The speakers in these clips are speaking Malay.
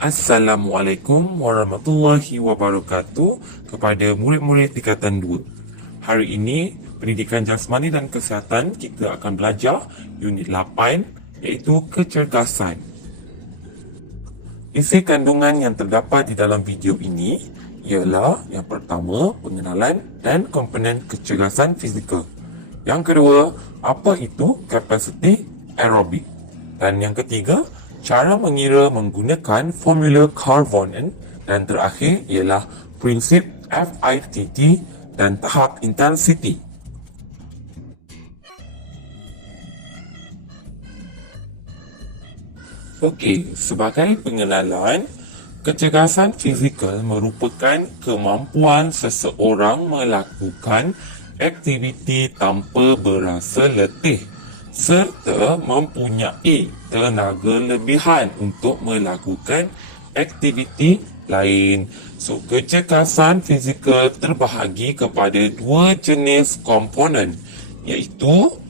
Assalamualaikum warahmatullahi wabarakatuh kepada murid-murid tingkatan 2. Hari ini, pendidikan jasmani dan kesihatan kita akan belajar unit 8 iaitu kecergasan. Isi kandungan yang terdapat di dalam video ini ialah yang pertama, pengenalan dan komponen kecergasan fizikal. Yang kedua, apa itu kapasiti aerobik. Dan yang ketiga, cara mengira menggunakan formula Carl-Vonnegut, dan terakhir ialah prinsip FITT dan tahap intensity. Okey, sebagai pengenalan, kecergasan fizikal merupakan kemampuan seseorang melakukan aktiviti tanpa berasa letih serta mempunyai tenaga lebihan untuk melakukan aktiviti lain. So, kecergasan fizikal terbahagi kepada dua jenis komponen, iaitu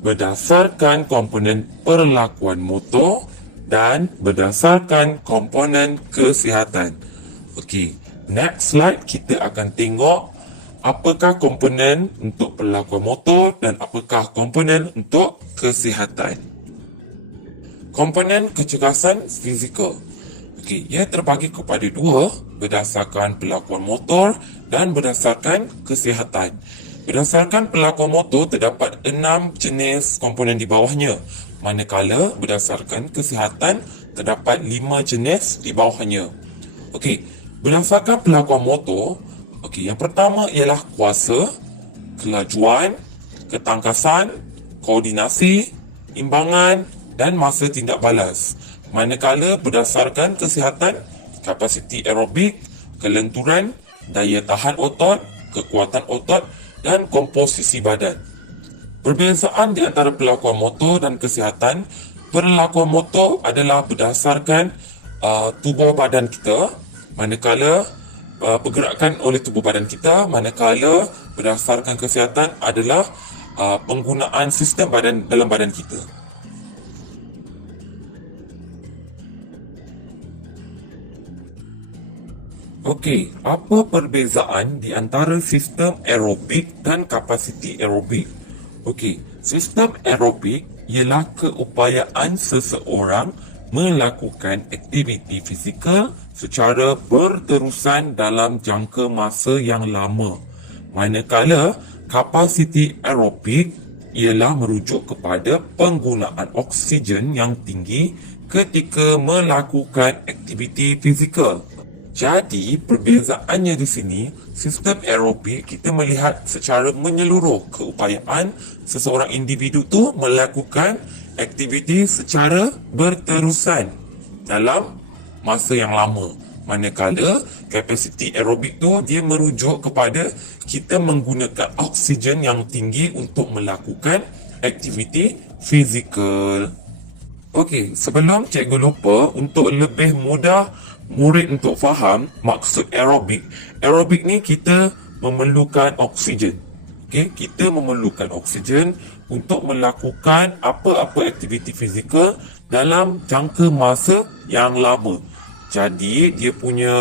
berdasarkan komponen perlakuan motor dan berdasarkan komponen kesihatan. Okey, next slide kita akan tengok apakah komponen untuk perlakuan motor dan apakah komponen untuk kesihatan. Komponen kecergasan fizikal. Okey, ia terbagi kepada dua, berdasarkan perlakuan motor dan berdasarkan kesihatan. Berdasarkan perlakuan motor, terdapat 6 jenis komponen di bawahnya, manakala berdasarkan kesihatan, terdapat 5 jenis di bawahnya. Okey, berdasarkan perlakuan motor, okey, yang pertama ialah kuasa, kelajuan, ketangkasan, koordinasi, imbangan dan masa tindak balas. Manakala berdasarkan kesihatan, kapasiti aerobik, kelenturan, daya tahan otot, kekuatan otot dan komposisi badan. Perbezaan di antara perlakuan motor dan kesihatan, perlakuan motor adalah berdasarkan tubuh badan kita, manakala pergerakan oleh tubuh badan kita, manakala berdasarkan kesihatan adalah penggunaan sistem badan dalam badan kita. Okey, apa perbezaan di antara sistem aerobik dan kapasiti aerobik? Okey, sistem aerobik ialah keupayaan seseorang melakukan aktiviti fizikal secara berterusan dalam jangka masa yang lama. Manakala kapasiti aerobik ialah merujuk kepada penggunaan oksigen yang tinggi ketika melakukan aktiviti fizikal. Jadi, perbezaannya di sini, sistem aerobik kita melihat secara menyeluruh keupayaan seseorang individu tu melakukan aktiviti secara berterusan dalam masa yang lama. Manakala kapasiti aerobik tu dia merujuk kepada kita menggunakan oksigen yang tinggi untuk melakukan aktiviti fizikal. Okey, sebelum cikgu lupa, untuk lebih mudah murid untuk faham maksud aerobik. Aerobik ni kita memerlukan oksigen. Okey, kita memerlukan oksigen untuk melakukan apa-apa aktiviti fizikal dalam jangka masa yang lama. Jadi, dia punya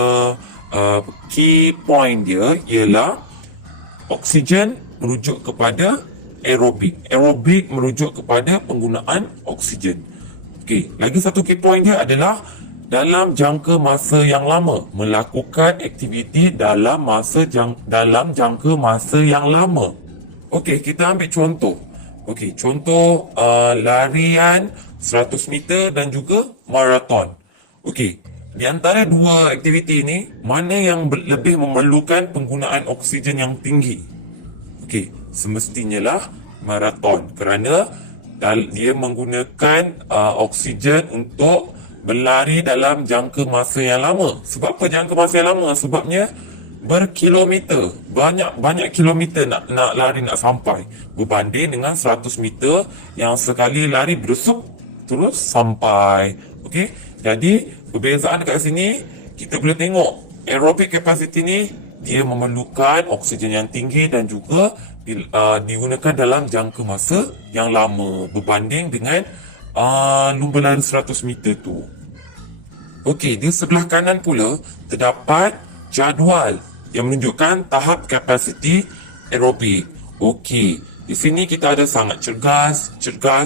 key point dia ialah oksigen merujuk kepada aerobik. Aerobik merujuk kepada penggunaan oksigen. Okey, lagi satu key point dia adalah dalam jangka masa yang lama, melakukan aktiviti dalam jangka masa yang lama. Okey, kita ambil contoh. Okey, contoh larian 100 meter dan juga maraton. Okey, di antara dua aktiviti ini, mana yang lebih memerlukan penggunaan oksigen yang tinggi? Okey, semestinya lah maraton, kerana dia menggunakan oksigen untuk berlari dalam jangka masa yang lama. Sebab apa jangka masa yang lama? Sebabnya berkilometer, banyak kilometer nak lari, nak sampai, berbanding dengan 100 meter yang sekali lari bersup terus sampai. Okey, jadi perbezaan dekat sini kita boleh tengok aerobic capacity ni dia memerlukan oksigen yang tinggi dan juga digunakan dalam jangka masa yang lama berbanding dengan lumba lari 100 meter tu. Okey, di sebelah kanan pula terdapat jadual yang menunjukkan tahap kapasiti aerobik. Okey, di sini kita ada sangat cergas,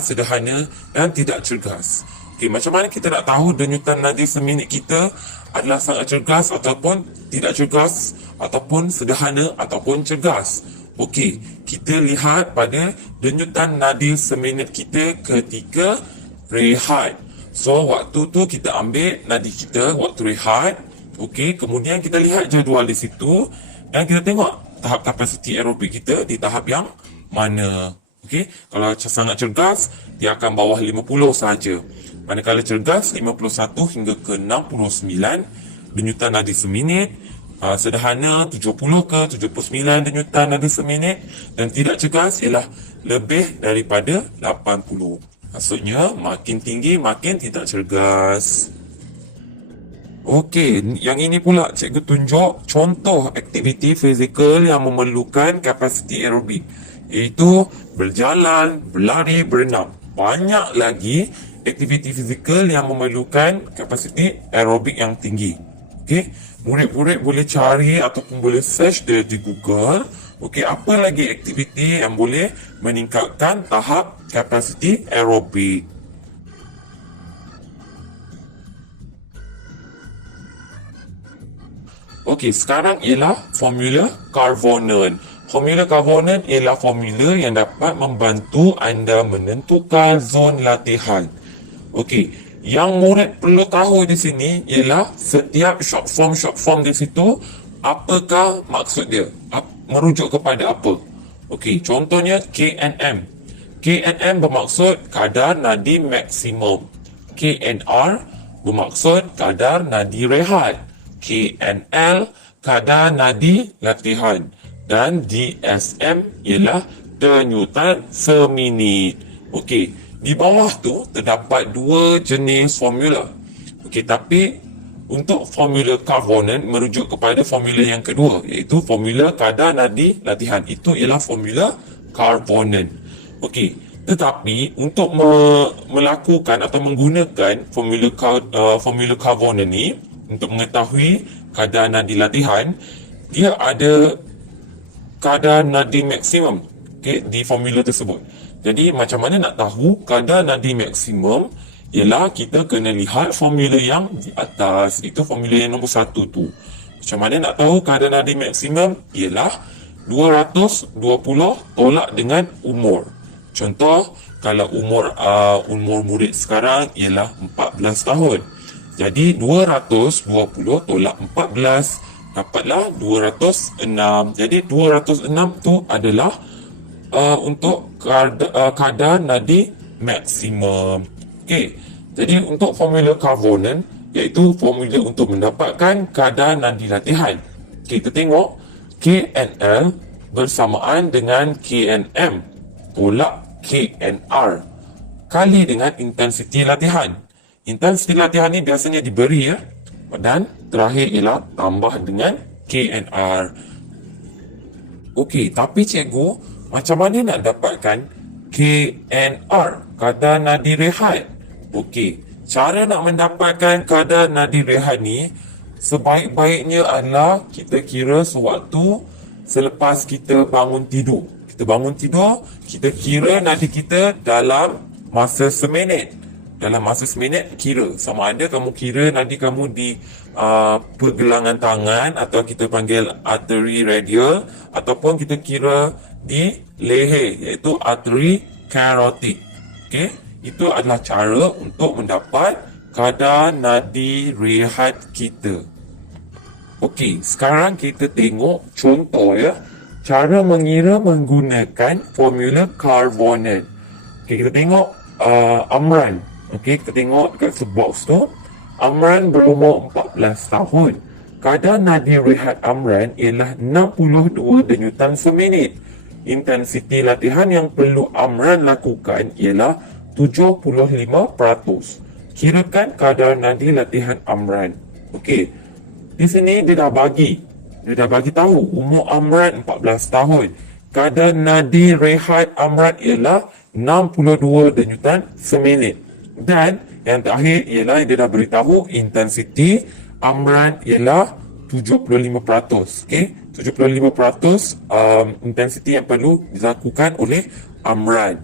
sederhana dan tidak cergas. Okey, macam mana kita nak tahu denyutan nadi seminit kita adalah sangat cergas ataupun tidak cergas ataupun sederhana ataupun cergas? Okey, kita lihat pada denyutan nadi seminit kita ketika rehat. So, waktu tu kita ambil nadi kita waktu rehat. Okey, kemudian kita lihat jadual di situ dan kita tengok tahap kapasiti aerobik kita di tahap yang mana. Okey, kalau sangat cergas, dia akan bawah 50 saja. Manakala cergas, 51 hingga ke 69 denyutan nadi seminit. Sederhana 70 ke 79 denyutan nadi seminit dan tidak cergas ialah lebih daripada 80. Maksudnya, makin tinggi, makin tidak cergas. Okey, yang ini pula cikgu tunjuk contoh aktiviti fizikal yang memerlukan kapasiti aerobik. Iaitu berjalan, berlari, berenang. Banyak lagi aktiviti fizikal yang memerlukan kapasiti aerobik yang tinggi. Okey, murid-murid boleh cari ataupun boleh search di Google. Okey, apa lagi aktiviti yang boleh meningkatkan tahap kapasiti aerobik? Okey, sekarang ialah formula Carbonen. Formula Carbonen ialah formula yang dapat membantu anda menentukan zon latihan. Okey, yang murid perlu tahu di sini ialah setiap short form di situ, apakah maksud dia? Merujuk kepada apa? Okey, contohnya KNM. KNM bermaksud kadar nadi maksimum. KNR bermaksud kadar nadi rehat. KNL kadar nadi latihan. Dan DSM ialah denyutan seminit. Okey, di bawah tu terdapat dua jenis formula. Okey, tapi untuk formula Carbonen merujuk kepada formula yang kedua, iaitu formula kadar nadi latihan. Itu ialah formula Carbonen. Okey, tetapi untuk melakukan atau menggunakan formula Carbonen ni untuk mengetahui kadar nadi latihan, dia ada kadar nadi maksimum, di formula tersebut. Jadi macam mana nak tahu kadar nadi maksimum? Ialah kita kena lihat formula yang di atas. Itu formula yang nombor 1 tu. Macam mana nak tahu kadar nadi maksimum? Ialah 220 tolak dengan umur. Contoh, kalau umur murid sekarang ialah 14 tahun. Jadi 220 tolak 14 dapatlah 206. Jadi 206 tu adalah untuk kadar nadi maksimum. Okey, jadi untuk formula Carbonen, iaitu formula untuk mendapatkan kadar nadi latihan. Okay, kita tengok KNL bersamaan dengan KNM tolak KNR kali dengan intensiti latihan. Intensiti latihan ni biasanya diberi dan terakhir ialah tambah dengan KNR. Okey, tapi cikgu, macam mana nak dapatkan KNR, kadar nadi rehat? Okey, cara nak mendapatkan kadar nadi rehat ni sebaik-baiknya adalah kita kira sewaktu selepas kita bangun tidur. Kita bangun tidur, kita kira nadi kita dalam masa seminit. Dalam masa seminit, kira. Sama ada kamu kira nadi kamu di pergelangan tangan atau kita panggil arteri radial, ataupun kita kira di leher, iaitu arteri karotik. Okey, itu adalah cara untuk mendapat kadar nadi rehat kita. Okey, sekarang kita tengok contoh cara mengira menggunakan formula Carbonen. Okey, kita tengok Amran. Okey, kita tengok dekat box tu. Amran berumur 14 tahun. Kadar nadi rehat Amran ialah 62 denyutan seminit. Intensiti latihan yang perlu Amran lakukan ialah 75%. Kirakan kadar nadi latihan Amran. Okey, di sini dia dah bagi tahu umur Amran 14 tahun. Kadar nadi rehat Amran ialah 62 denyutan seminit. Dan Yang terakhir ialah dia dah beritahu intensiti Amran ialah 75%. Okey, 75% intensiti yang perlu dilakukan oleh Amran.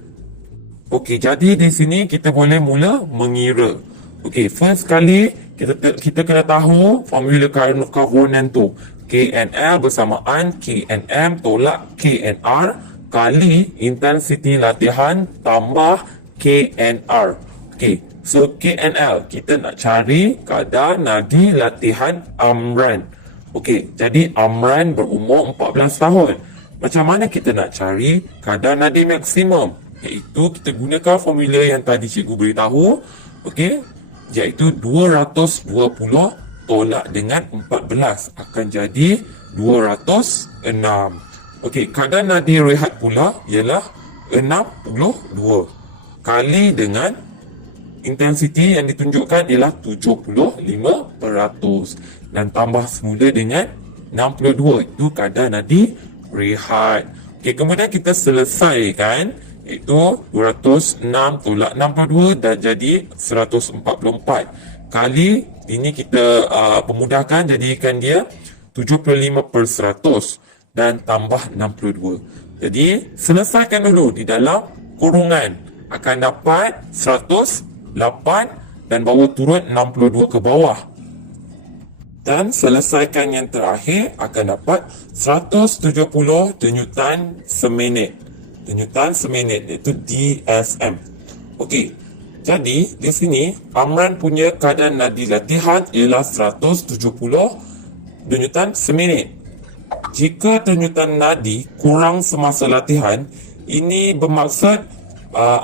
Okey, jadi di sini kita boleh mula mengira. Okey, first kali kita kena tahu formula karonan tu. KNL bersamaan KNM tolak KNR kali intensiti latihan tambah KNR. Okey, so KNL kita nak cari kadar nadi latihan Amran. Okey, jadi Amran berumur 14 tahun. Macam mana kita nak cari kadar nadi maksimum? Iaitu kita gunakan formula yang tadi cikgu beritahu. Okey, iaitu 220 tolak dengan 14 akan jadi 206. Okey, kadar nadi rehat pula ialah 62 kali dengan intensiti yang ditunjukkan ialah 75% dan tambah semula dengan 62, itu kadar nadi rehat. Okey, kemudian kita selesaikan, iaitu 206 tolak 62 dah jadi 144 kali. Ini kita pemudahkan, jadikan dia 75% dan tambah 62. Jadi selesaikan dulu di dalam kurungan, akan dapat 108 dan bawa turun 62 ke bawah. Dan selesaikan yang terakhir akan dapat 170 denyutan seminit. Denyutan seminit iaitu DSM. Okey, jadi di sini Amran punya kadar nadi latihan ialah 170 denyutan seminit. Jika denyutan nadi kurang semasa latihan, ini bermaksud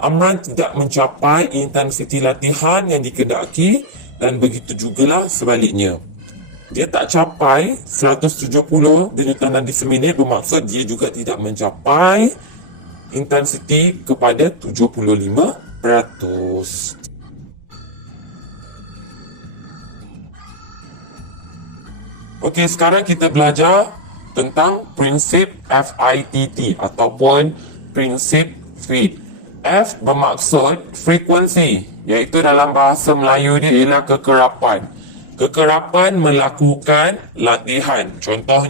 Amran tidak mencapai intensiti latihan yang dikehendaki, dan begitu jugalah sebaliknya. Dia tak capai 170 denyutan nadi seminit, bermaksud dia juga tidak mencapai intensiti kepada 75%. Okey, sekarang kita belajar tentang prinsip FITT ataupun prinsip FIT. F bermaksud frekuensi, iaitu dalam bahasa Melayu dia ialah kekerapan. Kekerapan melakukan latihan. Contoh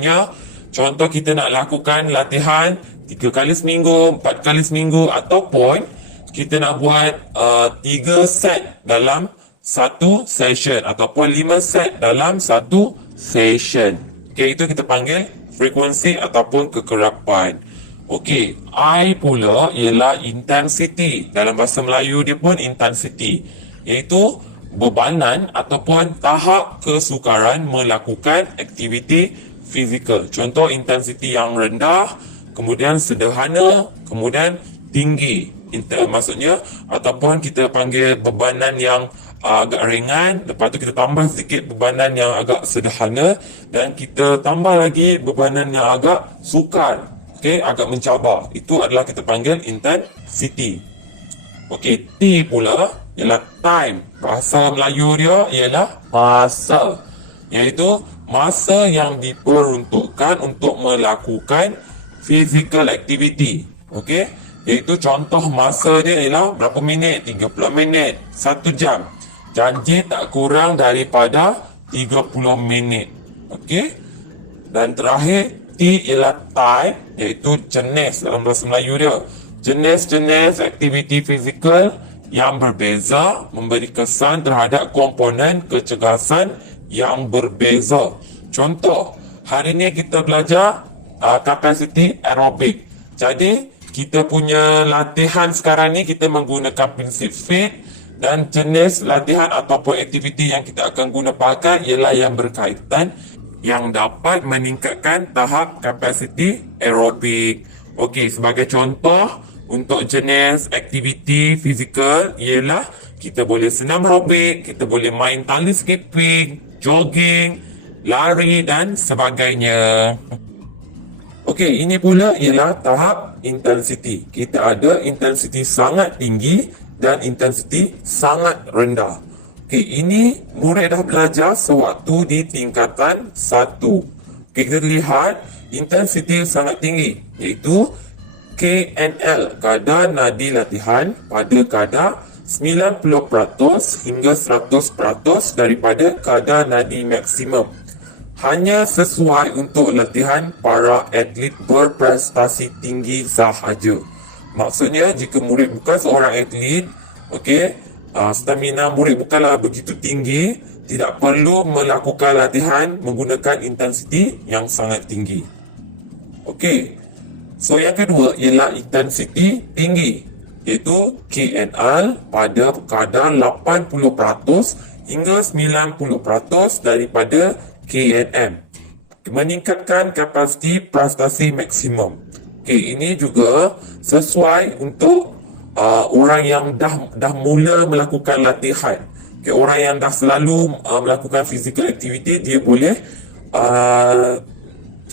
kita nak lakukan latihan 3 kali seminggu, 4 kali seminggu, ataupun kita nak buat 3 set dalam satu session ataupun 5 set dalam satu session. Okey, itu kita panggil frekuensi ataupun kekerapan. Okey, I pula ialah intensity. Dalam bahasa Melayu dia pun intensity, iaitu bebanan ataupun tahap kesukaran melakukan aktiviti fizikal. Contoh intensiti yang rendah, kemudian sederhana, kemudian tinggi. Maksudnya, ataupun kita panggil bebanan yang agak ringan, lepas tu kita tambah sedikit bebanan yang agak sederhana, dan kita tambah lagi bebanan yang agak sukar, okey, agak mencabar. Itu adalah kita panggil intensity. Okey, T pula ialah time. Bahasa Melayu dia ialah masa, iaitu masa yang diperuntukkan untuk melakukan physical activity. Okey, iaitu contoh masa dia ialah berapa minit, 30 minit, 1 jam. Janji tak kurang daripada 30 minit. Okey, dan terakhir T ialah type, iaitu jenis dalam bahasa Melayu dia. Jenis-jenis aktiviti fizikal yang berbeza memberi kesan terhadap komponen kecergasan yang berbeza. Contoh, hari ni kita belajar kapasiti aerobik. Jadi, kita punya latihan sekarang ni kita menggunakan prinsip FIT, dan jenis latihan ataupun aktiviti yang kita akan guna pakai ialah yang berkaitan yang dapat meningkatkan tahap kapasiti aerobik. Okey, sebagai contoh, untuk jenis aktiviti fizikal ialah kita boleh senam aerobik, kita boleh main tali skipping, jogging, lari dan sebagainya. Okey, ini pula ialah tahap intensiti. Kita ada intensiti sangat tinggi dan intensiti sangat rendah. Okey, ini murid dah belajar sewaktu di tingkatan 1. Okey, kita lihat intensiti sangat tinggi, iaitu KNL, kadar nadi latihan pada kadar 90% hingga 100% daripada kadar nadi maksimum. Hanya sesuai untuk latihan para atlet berprestasi tinggi sahaja. Maksudnya, jika murid bukan seorang atlet, stamina murid bukanlah begitu tinggi, tidak perlu melakukan latihan menggunakan intensiti yang sangat tinggi. So yang kedua ialah intensiti tinggi, iaitu KNL pada kadar 80% hingga 90% daripada KNM. Meningkatkan kapasiti prestasi maksimum. Ini juga sesuai untuk orang yang dah mula melakukan latihan. Orang yang dah selalu melakukan physical activity, dia boleh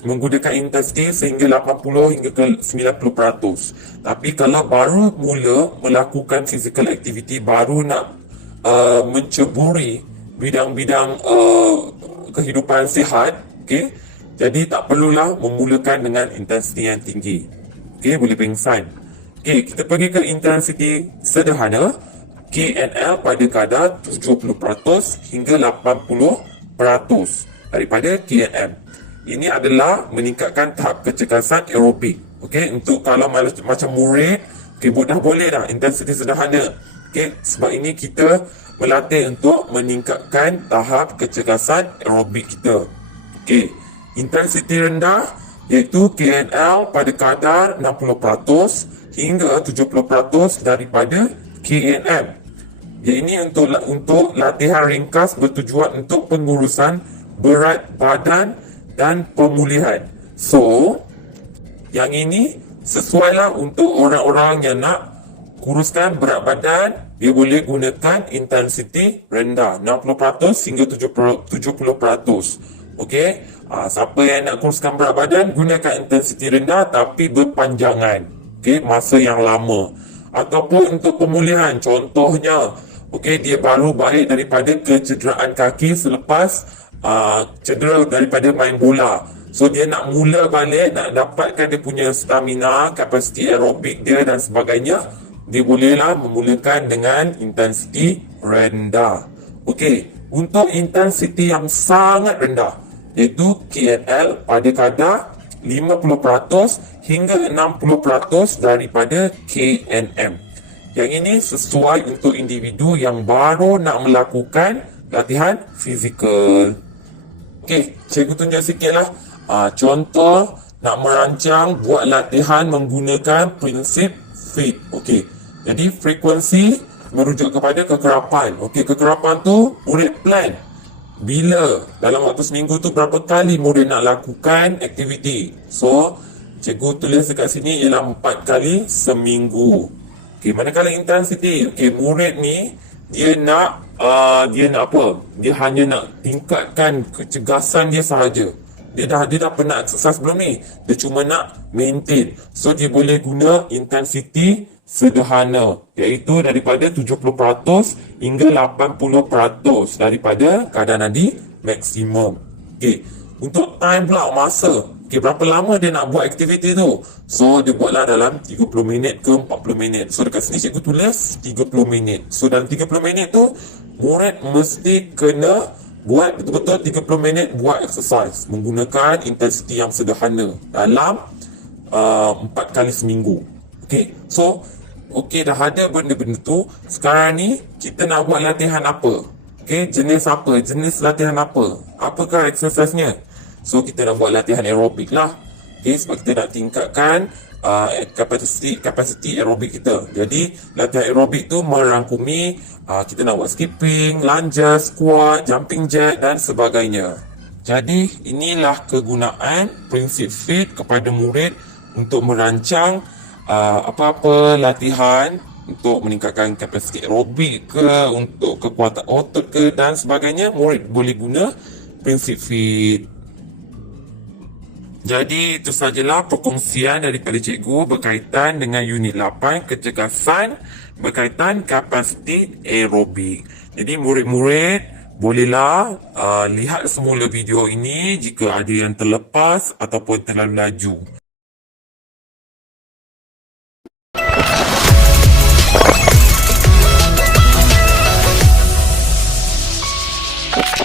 menggunakan intensiti sehingga 80 hingga ke 90%. Tapi kalau baru mula melakukan physical activity, baru nak menceburi bidang-bidang kehidupan sihat, jadi tak perlulah memulakan dengan intensiti yang tinggi. Boleh pingsan. Kita pergi ke intensiti sederhana, KNL pada kadar 70% hingga 80% daripada KNM. Ini adalah meningkatkan tahap kecergasan aerobik. Untuk kalau macam murid, dah boleh dah intensiti sederhana. Sebab ini kita melatih untuk meningkatkan tahap kecergasan aerobik kita. Intensiti rendah iaitu KNL pada kadar 60% hingga 70% daripada KNM. Ini untuk latihan ringkas bertujuan untuk pengurusan berat badan dan pemulihan. So, yang ini sesuailah untuk orang-orang yang nak kuruskan berat badan, dia boleh gunakan intensiti rendah, 60% hingga 70%. Siapa yang nak kuruskan berat badan, gunakan intensiti rendah tapi berpanjangan. Masa yang lama. Ataupun untuk pemulihan, contohnya, dia baru balik daripada kecederaan kaki selepas cedera daripada main bola. So dia nak mula balik, nak dapatkan dia punya stamina, kapasiti aerobik dia dan sebagainya, dia bolehlah memulakan dengan intensiti rendah. Untuk intensiti yang sangat rendah, iaitu KNL pada kadar 50% hingga 60% daripada KNM. Yang ini sesuai untuk individu yang baru nak melakukan latihan fizikal. Cikgu tunjuk sikitlah contoh nak merancang buat latihan menggunakan prinsip FIT. Jadi frekuensi merujuk kepada kekerapan. Kekerapan tu murid plan. Bila dalam waktu seminggu tu berapa kali murid nak lakukan aktiviti. So cikgu tulis dekat sini ialah 4 kali seminggu. Manakala intensiti, murid ni dia nak apa? Dia hanya nak tingkatkan kecergasan dia sahaja. Dia dah pernah exercise sebelum ni. Dia cuma nak maintain. So dia boleh guna intensiti sederhana, iaitu daripada 70% hingga 80% daripada kadar nadi maksimum. Untuk time pula, masa. Berapa lama dia nak buat aktiviti tu? So dia buatlah dalam 30 minit ke 40 minit. So dekat sini cikgu tulis 30 minit. So dalam 30 minit tu, murid mesti kena buat betul-betul 30 minit buat exercise menggunakan intensiti yang sederhana dalam 4 kali seminggu. So dah ada benda-benda tu. Sekarang ni kita nak buat latihan apa? Jenis apa? Jenis latihan apa? Apakah exercise-nya? So kita nak buat latihan aerobik lah. Sebab kita nak tingkatkan kapasiti aerobik kita. Jadi latihan aerobik tu merangkumi kita nak buat skipping, lunges, squat, jumping jack dan sebagainya. Jadi inilah kegunaan prinsip FIT kepada murid untuk merancang apa-apa latihan untuk meningkatkan kapasiti aerobik ke, untuk kekuatan otot ke dan sebagainya. Murid boleh guna prinsip FIT. Jadi itu sajalah perkongsian daripada cikgu berkaitan dengan unit 8 kecergasan berkaitan kapasiti aerobik. Jadi murid-murid bolehlah lihat semula video ini jika ada yang terlepas ataupun terlalu laju.